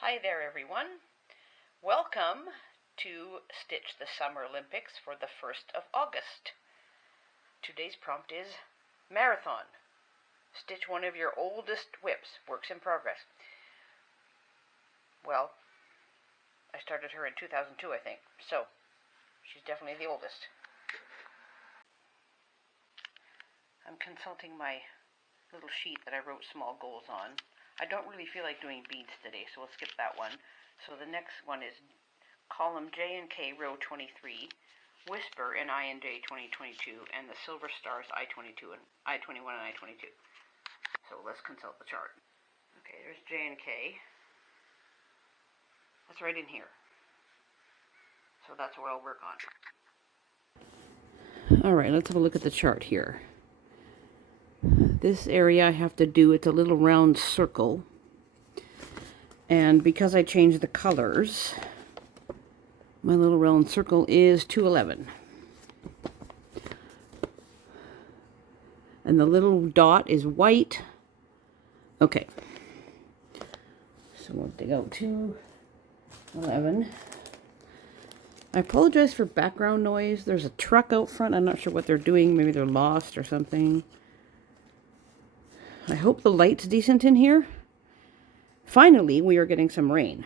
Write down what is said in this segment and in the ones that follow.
Hi there, everyone. Welcome to Stitch the Summer Olympics for the 1st of August. Today's prompt is marathon. Stitch one of your oldest whips, works in progress. Well, I started her in 2002, I think, so she's definitely the oldest. I'm consulting my little sheet that I wrote small goals on. I don't really feel like doing beads today, so we'll skip that one. So the next one is column J and K, row 23, Whisper in I and J 2022, and the Silver Stars I-22 and I-21 and I-22. So let's consult the chart. Okay, there's J and K. That's right in here. So that's what I'll work on. All right, let's have a look at the chart here. This area I have to do, it's a little round circle. And because I changed the colors, my little round circle is 211. And the little dot is white. Okay. So we'll dig out 211. I apologize for background noise. There's a truck out front. I'm not sure what they're doing. Maybe they're lost or something. I hope the light's decent in here. Finally, we are getting some rain,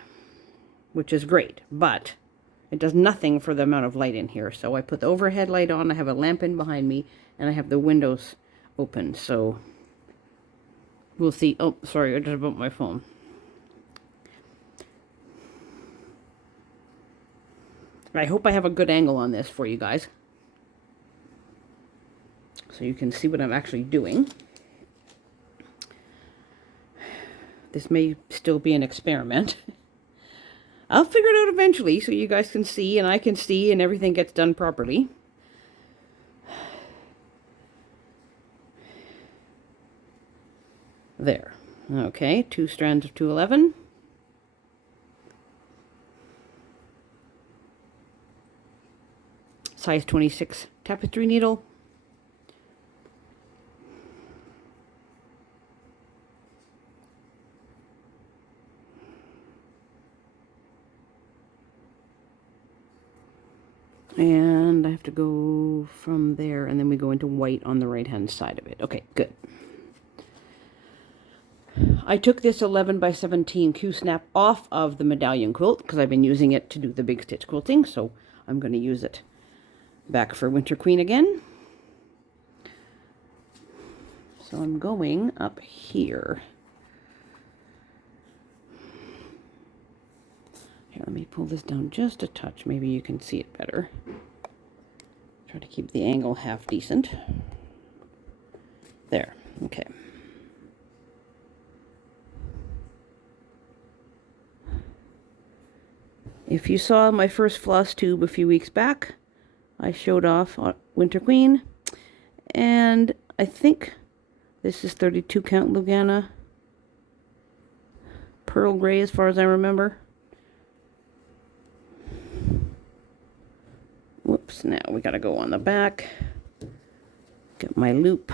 which is great, but it does nothing for the amount of light in here. So I put the overhead light on. I have a lamp in behind me, and I have the windows open. So we'll see. Oh, sorry, I just bumped my phone. I hope I have a good angle on this for you guys, so you can see what I'm actually doing. This may still be an experiment. I'll figure it out eventually so you guys can see and I can see and everything gets done properly. There. Okay, 2 strands of 211. Size 26 tapestry needle. And I have to go from there, and then we go into white on the right-hand side of it. Okay, good. I took this 11 by 17 Q-snap off of the medallion quilt because I've been using it to do the big stitch quilting, so I'm going to use it back for Winter Queen again. So I'm going up here. Here, let me pull this down just a touch. Maybe you can see it better. Try to keep the angle half decent. There, okay. If you saw my first floss tube a few weeks back, I showed off Winter Queen. And I think this is 32 count Lugana. Pearl gray as far as I remember. Whoops, now we gotta go on the back. Get my loop.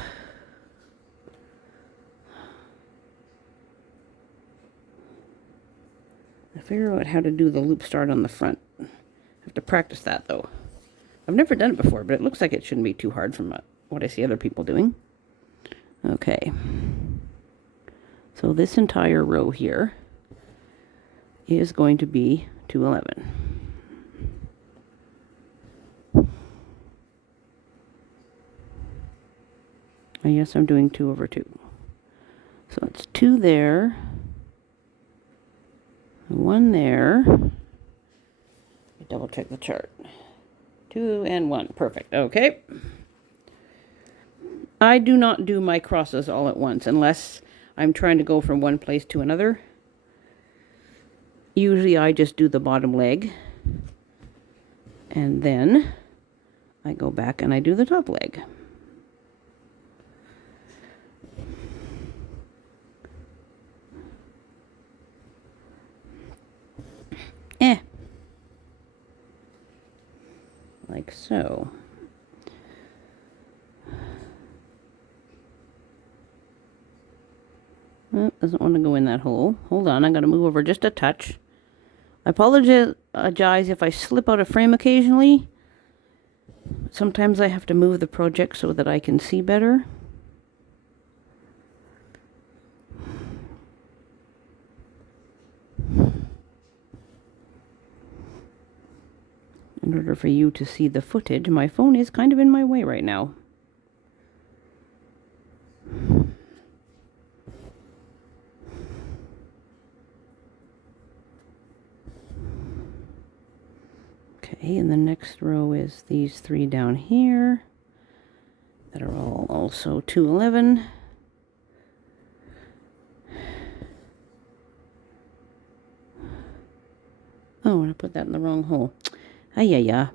I figure out how to do the loop start on the front. I have to practice that though. I've never done it before, but it looks like it shouldn't be too hard from what I see other people doing. Okay. So this entire row here is going to be 211. And yes, I'm doing 2 over 2. So it's 2 there, 1 there. Double check the chart. 2 and 1. Perfect. Okay. I do not do my crosses all at once unless I'm trying to go from one place to another. Usually I just do the bottom leg and then I go back and I do the top leg. Like so. Oh, doesn't want to go in that hole. Hold on, I gotta move over just a touch. I apologize if I slip out of frame occasionally. Sometimes I have to move the project so that I can see better. In order for you to see the footage, my phone is kind of in my way right now. Okay, and the next row is these three down here that are all also 211. Oh, and I put that in the wrong hole. Yeah.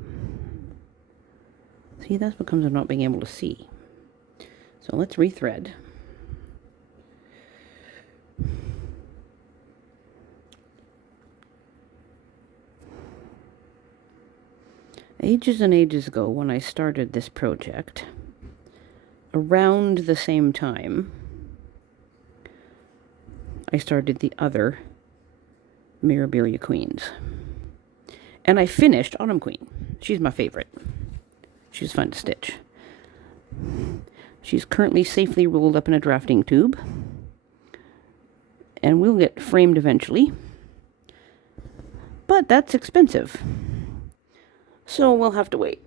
See, that's what comes of not being able to see. So let's rethread. Ages and ages ago, when I started this project, around the same time, I started the other Mirabilia Queens. And I finished Autumn Queen. She's my favorite. She's fun to stitch. She's currently safely rolled up in a drafting tube. And will get framed eventually. But that's expensive. So we'll have to wait.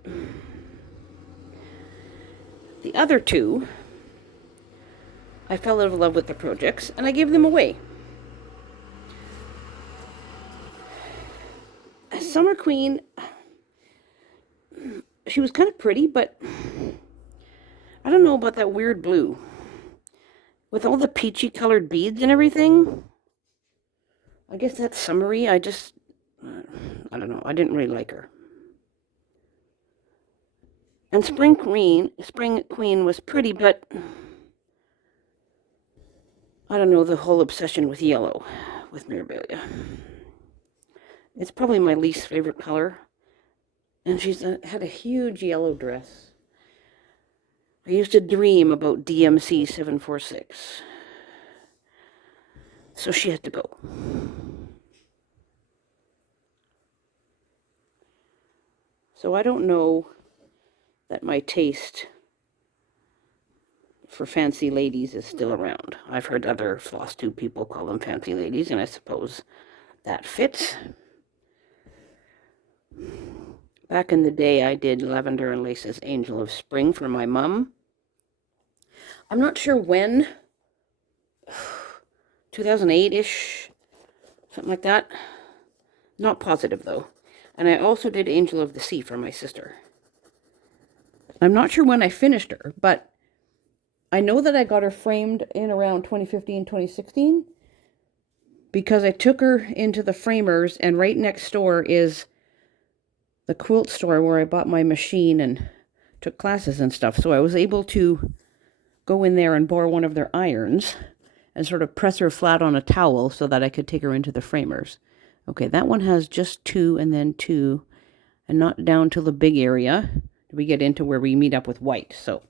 The other two, I fell out of love with the projects, and I gave them away. Summer Queen, she was kind of pretty, but I don't know about that weird blue. With all the peachy colored beads and everything. I guess that's summery. I don't know. I didn't really like her. And Spring Queen was pretty, but I don't know, the whole obsession with yellow with Mirabilia. It's probably my least favorite color. And she's had a huge yellow dress. I used to dream about DMC 746. So she had to go. So I don't know that my taste for fancy ladies is still around. I've heard other floss tube people call them fancy ladies, and I suppose that fits. Back in the day, I did Lavender and Lace's Angel of Spring for my mom. I'm not sure when, 2008-ish, something like that. Not positive, though. And I also did Angel of the Sea for my sister. I'm not sure when I finished her, but I know that I got her framed in around 2015, 2016, because I took her into the framers, and right next door is the quilt store where I bought my machine and took classes and stuff. So I was able to go in there and borrow one of their irons and sort of press her flat on a towel so that I could take her into the framers. Okay, that one has just 2 and then 2, and not down to the big area. We get into where we meet up with white. So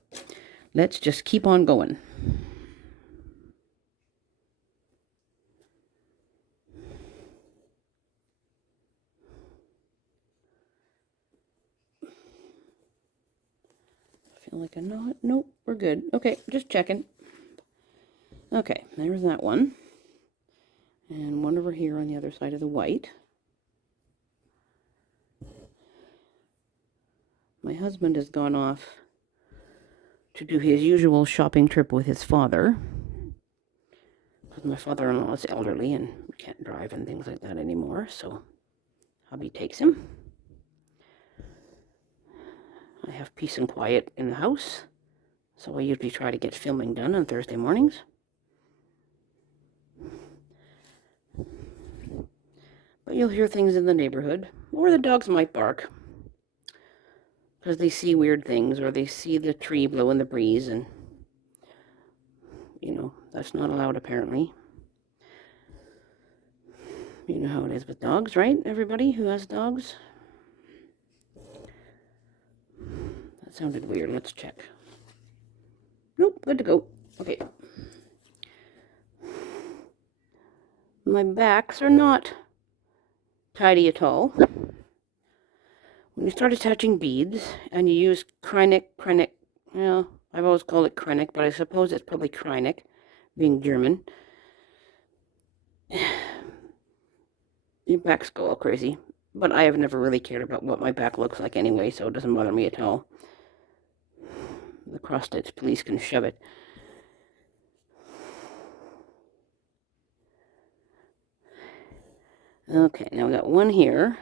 let's just keep on going. I feel like a knot. Nope, we're good. Okay, just checking. Okay, there's that one. And one over here on the other side of the white. My husband has gone off to do his usual shopping trip with his father. Because my father-in-law is elderly and can't drive and things like that anymore, so hubby takes him. I have peace and quiet in the house, so I usually try to get filming done on Thursday mornings. But you'll hear things in the neighborhood, or the dogs might bark, because they see weird things, or they see the tree blow in the breeze, and, you know, that's not allowed apparently. You know how it is with dogs, right? Everybody who has dogs? That sounded weird. Let's check. Nope, good to go. Okay. My backs are not tidy at all. When you start attaching beads and you use Kreinik, well, I've always called it Kreinik, but I suppose it's probably Kreinik, being German. Your backs go all crazy. But I have never really cared about what my back looks like anyway, so it doesn't bother me at all. The cross-stitch police can shove it. Okay, now we got one here.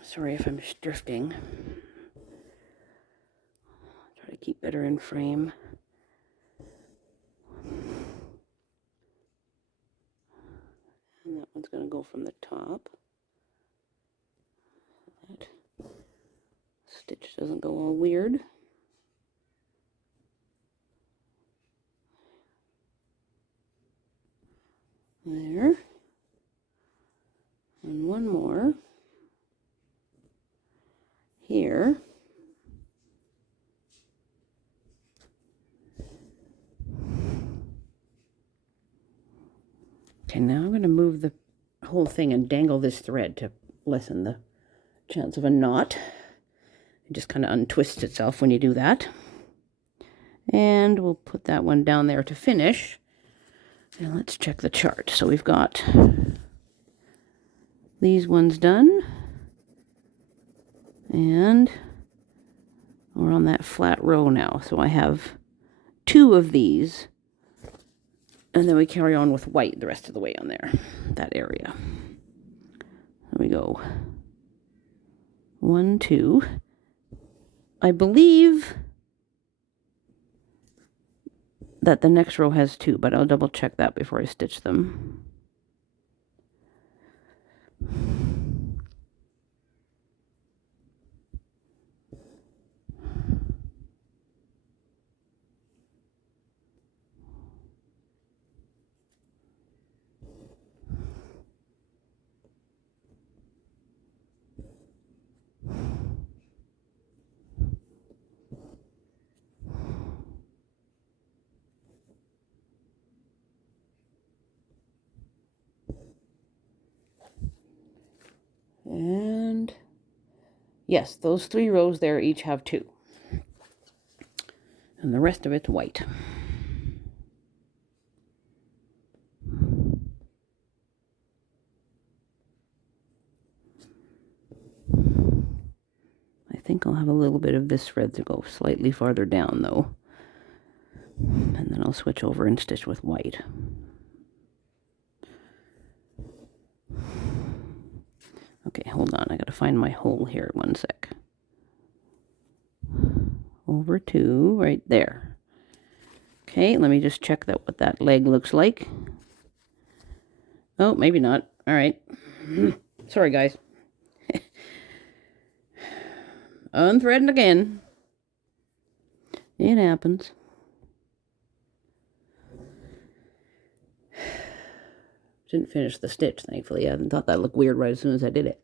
Sorry if I'm drifting. Try to keep better in frame. And that one's going to go from the top. That stitch doesn't go all weird. There. And one more. Here. Okay, now I'm going to move the whole thing and dangle this thread to lessen the chance of a knot. It just kind of untwists itself when you do that. And we'll put that one down there to finish. And let's check the chart. So we've got these ones done. And we're on that flat row now. So I have 2 of these. And then we carry on with white the rest of the way on there, that area. There we go. 1, 2. I believe that the next row has 2, but I'll double check that before I stitch them. And yes, those 3 rows there each have 2. And the rest of it's white. I think I'll have a little bit of this thread to go slightly farther down though. And then I'll switch over and stitch with white. Okay, hold on. I gotta find my hole here. 1 sec. Over to right there. Okay, let me just check that what that leg looks like. Oh, maybe not. All right. Sorry, guys. Unthreading again. It happens. Didn't finish the stitch, thankfully. I thought that looked weird right as soon as I did it.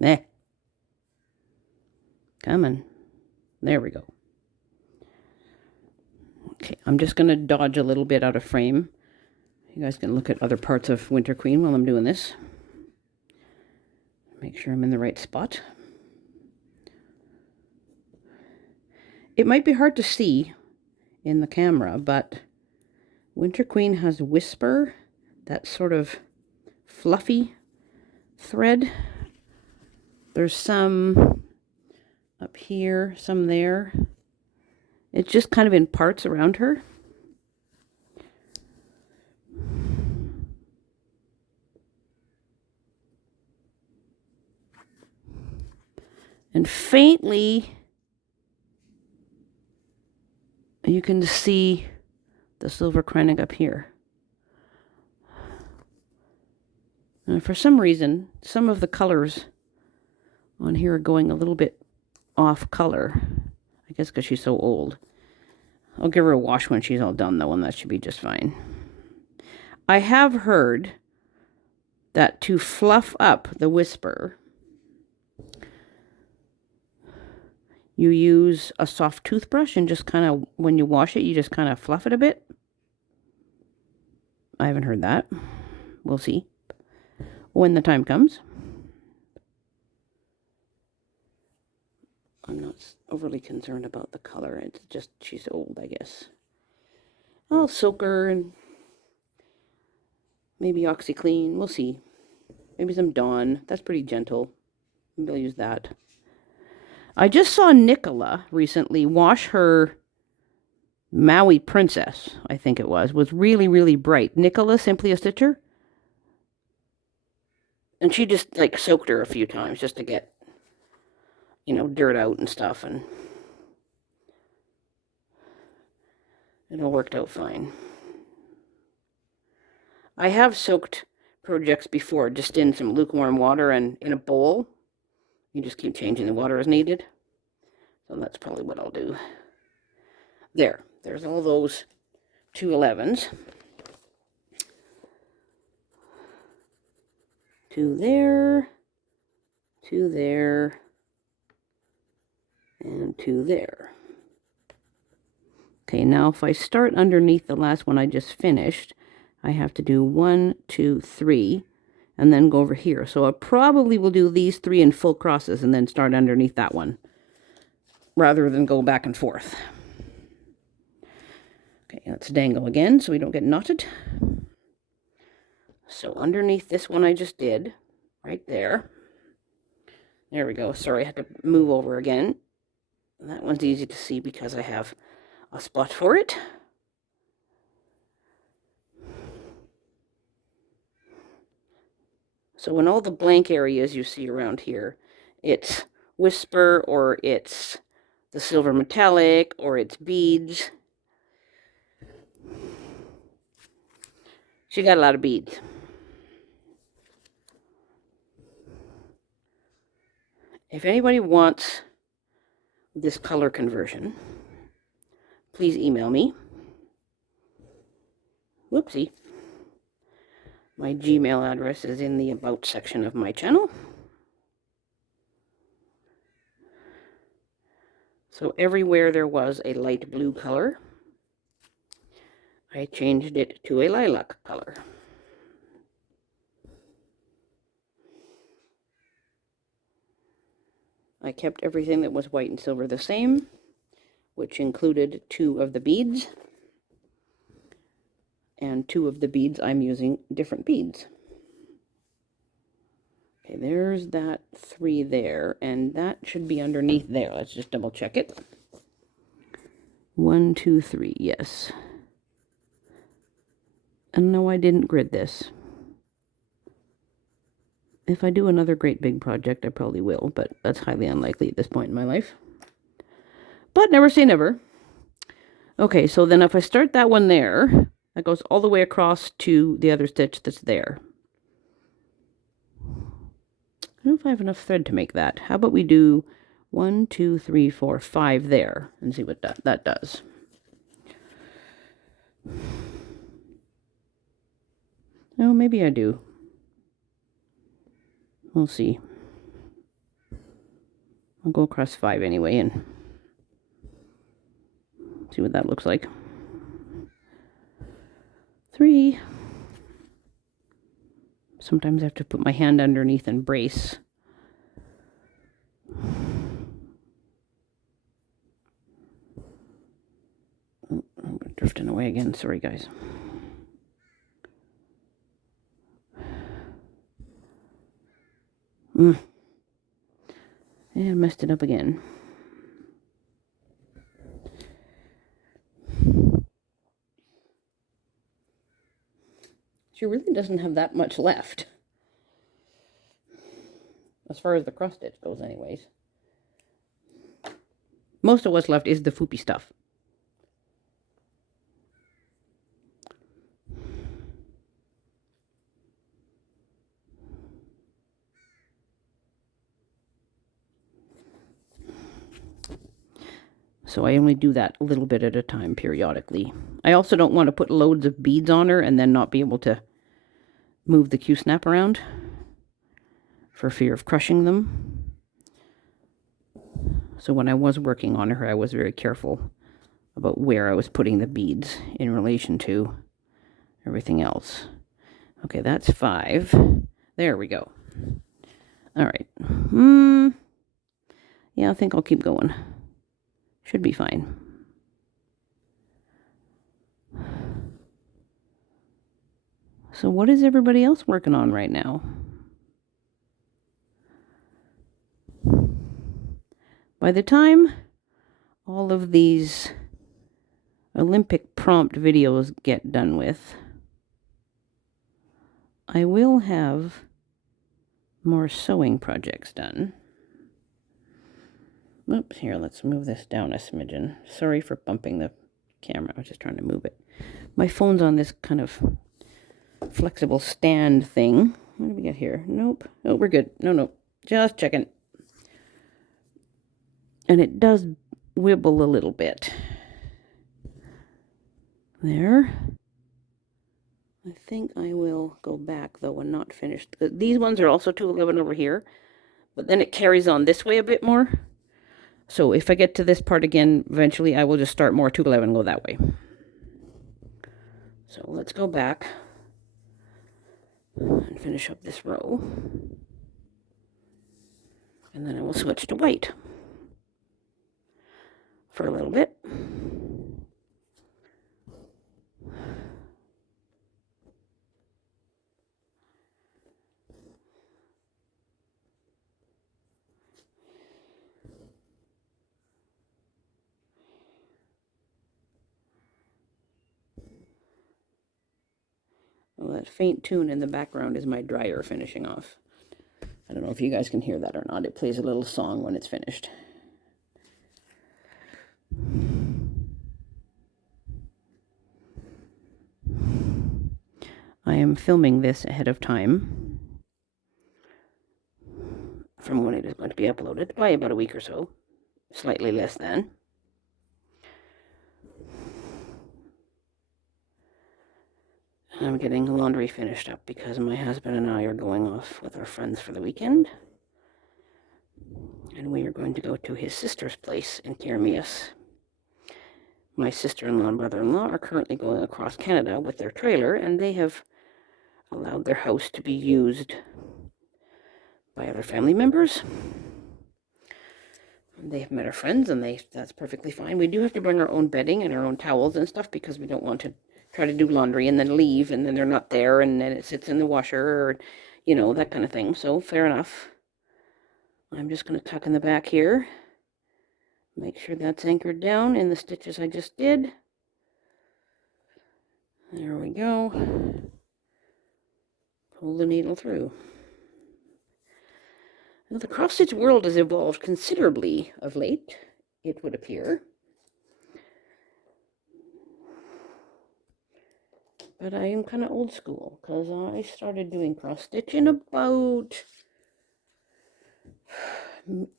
There. Coming. There we go. Okay, I'm just going to dodge a little bit out of frame. You guys can look at other parts of Winter Queen while I'm doing this. Make sure I'm in the right spot. It might be hard to see in the camera, but Winter Queen has Whisper, that sort of fluffy thread. There's some up here, some there. It's just kind of in parts around her. And faintly, you can see the silver Kreinik up here. And for some reason, some of the colors on here are going a little bit off color. I guess because she's so old. I'll give her a wash when she's all done, though, and that should be just fine. I have heard that to fluff up the Whisper, you use a soft toothbrush and just kind of, when you wash it, you just kind of fluff it a bit. I haven't heard that. We'll see when the time comes. I'm not overly concerned about the color. It's just she's old, I guess. I'll soak her and maybe OxyClean. We'll see. Maybe some Dawn. That's pretty gentle. Maybe I'll use that. I just saw Nicola recently wash her Maui Princess, I think it was really, really bright. Nicola, Simply a Stitcher. And she just, like, soaked her a few times just to get, you know, dirt out and stuff. And it all worked out fine. I have soaked projects before, just in some lukewarm water and in a bowl. You just keep changing the water as needed. So that's probably what I'll do. There's all those 211s. 2 there, 2 there, and 2 there. Okay, now if I start underneath the last one I just finished, I have to do 1, 2, 3, and then go over here. So I probably will do these 3 in full crosses and then start underneath that one, rather than go back and forth. Okay, let's dangle again so we don't get knotted. So underneath this one I just did, right there. There we go. Sorry, I had to move over again. That one's easy to see because I have a spot for it. So in all the blank areas you see around here, it's Whisper, or it's the silver metallic, or it's beads. She got a lot of beads. If anybody wants this color conversion, please email me. Whoopsie. My Gmail address is in the About section of my channel. So everywhere there was a light blue color, I changed it to a lilac color. I kept everything that was white and silver the same, which included 2 of the beads. And 2 of the beads I'm using different beads. Okay, there's that 3 there, and that should be underneath there. Let's just double check it. 1, 2, 3, yes. And no, I didn't grid this. If I do another great big project, I probably will, but that's highly unlikely at this point in my life. But never say never. Okay, so then if I start that one there, that goes all the way across to the other stitch that's there. I don't know if I have enough thread to make that. How about we do 1, 2, 3, 4, 5 there and see what that does. Oh, maybe I do. We'll see. I'll go across 5 anyway and see what that looks like. 3. Sometimes I have to put my hand underneath and brace. Oh, I'm drifting away again. Sorry, guys. And I messed it up again. She really doesn't have that much left. As far as the cross stitch goes, anyways. Most of what's left is the foopy stuff. So I only do that a little bit at a time periodically. I also don't want to put loads of beads on her and then not be able to move the Q-snap around for fear of crushing them. So when I was working on her, I was very careful about where I was putting the beads in relation to everything else. Okay, that's 5. There we go. All right. Yeah, I think I'll keep going. Should be fine. So what is everybody else working on right now? By the time all of these Olympic prompt videos get done with, I will have more sewing projects done. Oops, here, let's move this down a smidgen. Sorry for bumping the camera. I was just trying to move it. My phone's on this kind of flexible stand thing. What do we get here? Nope. Oh, we're good. No. Just checking. And it does wibble a little bit. There. I think I will go back, though, and not finish. These ones are also 211 over here, but then it carries on this way a bit more. So if I get to this part again, eventually I will just start more 211 and go that way. So let's go back and finish up this row. And then I will switch to white for a little bit. Well, that faint tune in the background is my dryer finishing off. I don't know if you guys can hear that or not. It plays a little song when it's finished. I am filming this ahead of time from when it is going to be uploaded, by about a week or so, slightly less than. I'm getting the laundry finished up because my husband and I are going off with our friends for the weekend. And we are going to go to his sister's place in Kearmeus. My sister-in-law and brother-in-law are currently going across Canada with their trailer, and they have allowed their house to be used by other family members. They have met our friends, and that's perfectly fine. We do have to bring our own bedding and our own towels and stuff because we don't want to try to do laundry and then leave and then they're not there and then it sits in the washer or, that kind of thing. So fair enough. I'm just going to tuck in the back here. Make sure that's anchored down in the stitches I just did. There we go. Pull the needle through. Now, the cross-stitch world has evolved considerably of late, it would appear. But I am kind of old school, because I started doing cross-stitch in about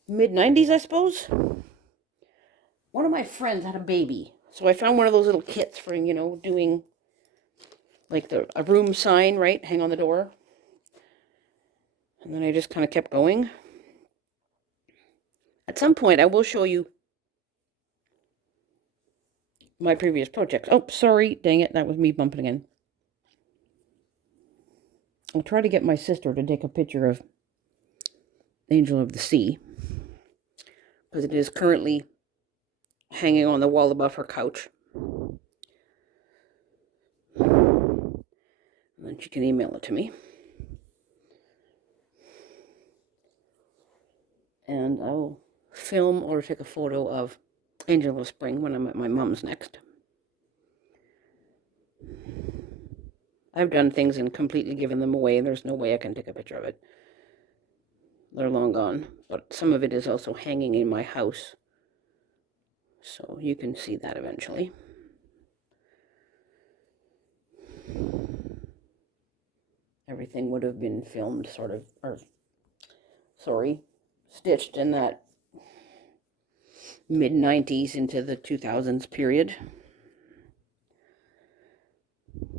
mid-90s, I suppose. One of my friends had a baby, so I found one of those little kits for, doing, like, a room sign, right, hang on the door. And then I just kind of kept going. At some point, I will show you my previous projects. Oh, sorry, dang it, that was me bumping again. I'll try to get my sister to take a picture of Angel of the Sea, because it is currently hanging on the wall above her couch. And then she can email it to me. And I'll film or take a photo of Angel of Spring when I'm at my mom's next. I've done things and completely given them away, and there's no way I can take a picture of it. They're long gone, but some of it is also hanging in my house, so you can see that eventually. Everything would have been filmed stitched in that mid-90s into the 2000s period.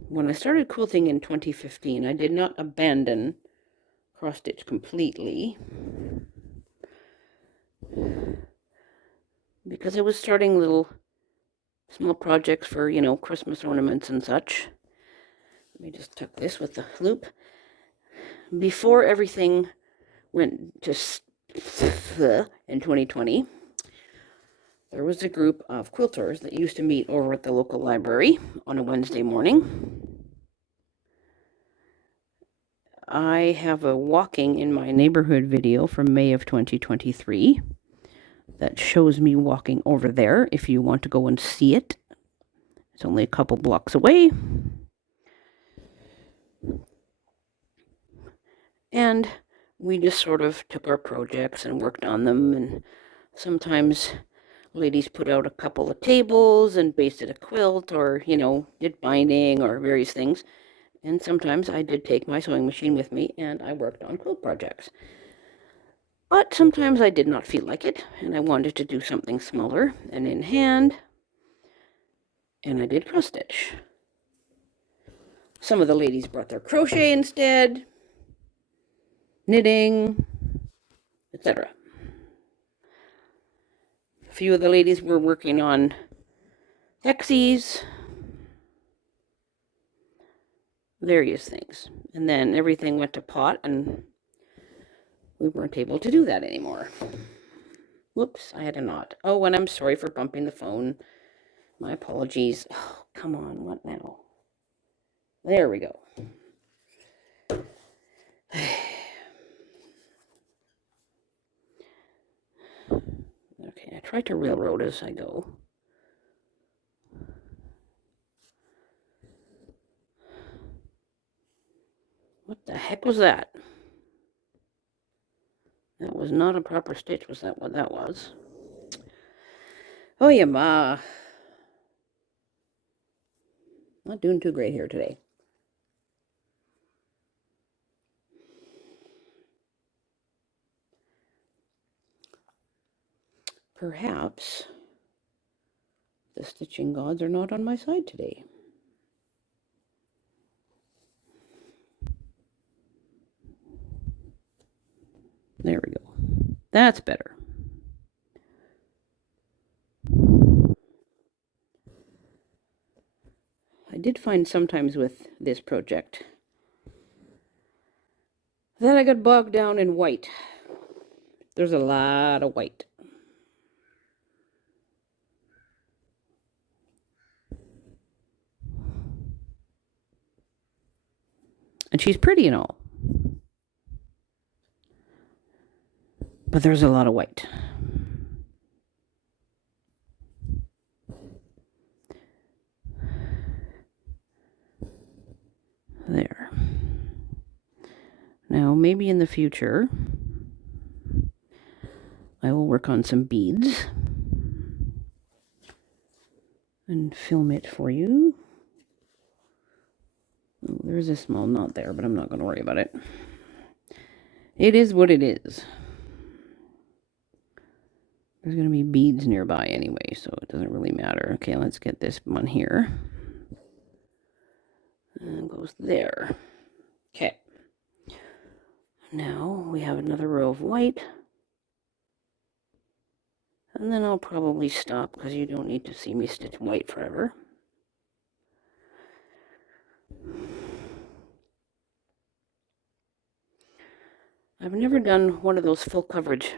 When I started quilting in 2015, I did not abandon cross-stitch completely, because I was starting little small projects for, Christmas ornaments and such. Let me just tuck this with the loop. Before everything went to in 2020, there was a group of quilters that used to meet over at the local library on a Wednesday morning. I have a walking in my neighborhood video from May of 2023 that shows me walking over there if you want to go and see it. It's only a couple blocks away. And we just sort of took our projects and worked on them, and sometimes ladies put out a couple of tables and basted a quilt, or, did binding or various things. And sometimes I did take my sewing machine with me and I worked on quilt projects. But sometimes I did not feel like it, and I wanted to do something smaller and in hand, and I did cross stitch. Some of the ladies brought their crochet instead, knitting, etc. A few of the ladies were working on hexies, various things. And then everything went to pot, and we weren't able to do that anymore. Whoops, I had a knot. Oh, and I'm sorry for bumping the phone. My apologies. Oh, come on, what now? There we go. Okay, I try to railroad as I go. What the heck was that? That was not a proper stitch, was that what that was? Oh, yeah, ma. Not doing too great here today. Perhaps the stitching gods are not on my side today. There we go. That's better. I did find sometimes with this project that I got bogged down in white. There's a lot of white. And she's pretty and all. But there's a lot of white. There. Now, maybe in the future, I will work on some beads and film it for you. Oh, there's a small knot there, but I'm not going to worry about it. It is what it is. There's going to be beads nearby anyway, so it doesn't really matter. Okay, let's get this one here. And it goes there. Okay. Now we have another row of white. And then I'll probably stop because you don't need to see me stitch white forever. I've never done one of those full coverage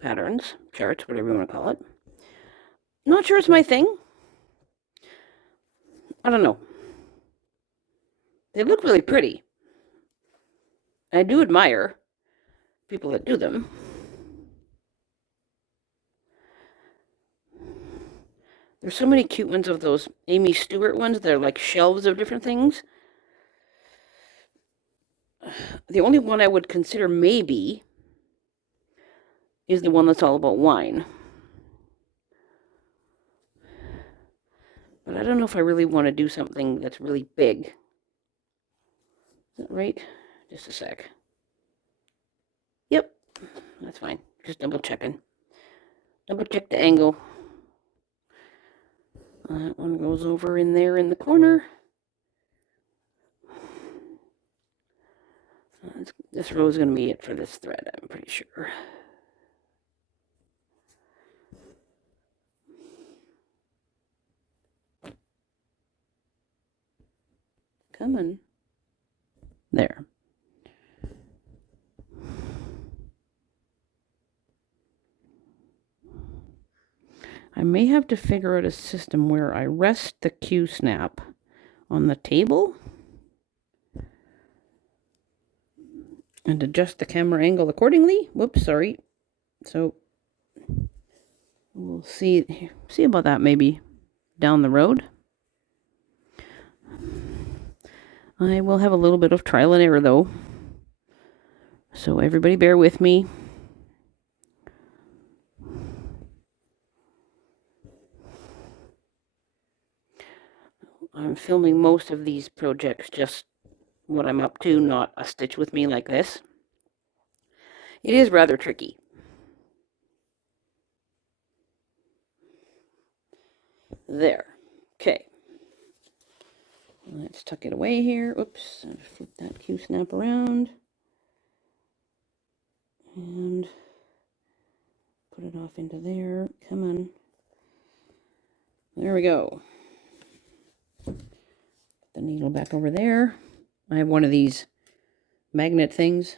patterns, charts, whatever you want to call it. Not sure it's my thing. I don't know. They look really pretty. I do admire people that do them. There's so many cute ones of those Amy Stewart ones. They're like shelves of different things. The only one I would consider maybe is the one that's all about wine. But I don't know if I really want to do something that's really big. Is that right? Just a sec. Yep, that's fine. Just double checking. Double check the angle. That one goes over in there in the corner. This row is going to be it for this thread, I'm pretty sure. Come on. There. I may have to figure out a system where I rest the Q-snap on the table and adjust the camera angle accordingly. Whoops, sorry. So we'll see about that maybe down the road. I will have a little bit of trial and error though. So everybody bear with me. I'm filming most of these projects just what I'm up to, not a stitch with me like this. It is rather tricky. There. Okay. Let's tuck it away here. Oops. Flip that Q-snap around. And put it off into there. Come on. There we go. Put the needle back over there. I have one of these magnet things.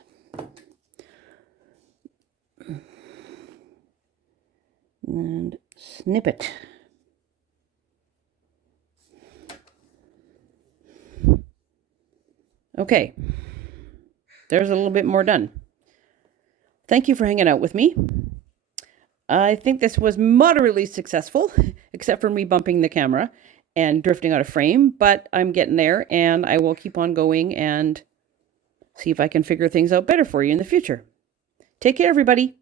And snip it. Okay. There's a little bit more done. Thank you for hanging out with me. I think this was moderately successful, except for me bumping the camera and drifting out of frame, but I'm getting there, and I will keep on going and see if I can figure things out better for you in the future. Take care, everybody.